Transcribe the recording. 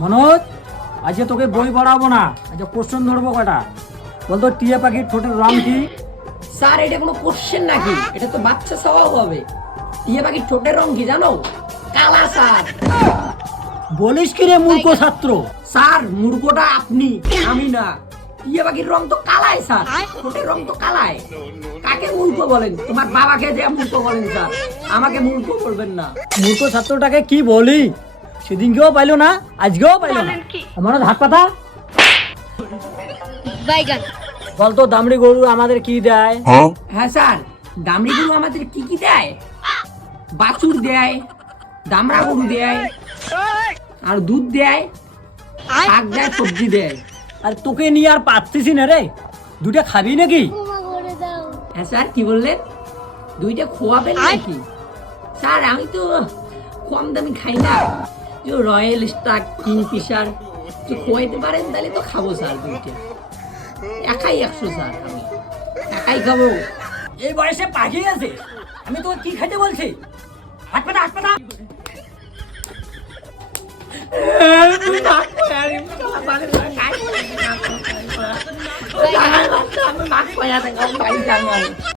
মনোজ, আজকে তোকে বই পড়াবো না, আজকে কোশ্চেন ধরবো কটা। বলতো টিয়া পাখির ঠোঁটের রং কি? স্যার এটা কোনো কোশ্চেন নাকি? এটা তো বাচ্চা স্বভাব হবে। টিয়া পাখির ঠোঁটের রং কি জানো? কালা স্যার। বলিস কি রে মূর্খ ছাত্র? স্যার মূর্খটা আপনি, আমি না। টিয়া পাখির রং তো কালাই স্যার, ঠোঁটের রং তো কালাই। কাকে মূর্খ বলেন? তোমার বাবাকে যে মূর্খ বলেন স্যার, আমাকে মূর্খ বলবেন না। মূর্খ ছাত্রটাকে কি বলি? সেদিনকেও পাইলো না, আজকেও পাইলো না। মনোজ হাত পাতা। বাইগান। বলতো দামড়ি গরু আমাদের কি দেয়? হ্যাঁ স্যার, দামড়ি গরু আমাদের কি কি দেয়? বাছুর দেয়, দামড়া গরু দেয়, আর দুধ দেয়, শাক দেয়, সবজি দেয়। আর তোকে নিয়ে আর পাচ্ছিস না রে, দুটা খাবি নাকি? হ্যাঁ স্যার, কি বললেন? দুইটা খোয়াবেন নাকি? স্যার আমি তো কম দামি খাই না, যে রয়্যাল স্টার, কিংফিশার যে খোয়াইতে পারেন তাহলে তো খাবো স্যার। দুইটা একাই 100 স্যার, আমি একাই খাবো। এই বয়সে পাখি আছে, আমি তোকে কি খেতে বলছি? হাত পাতা, হাত পাতা। আমি মাছ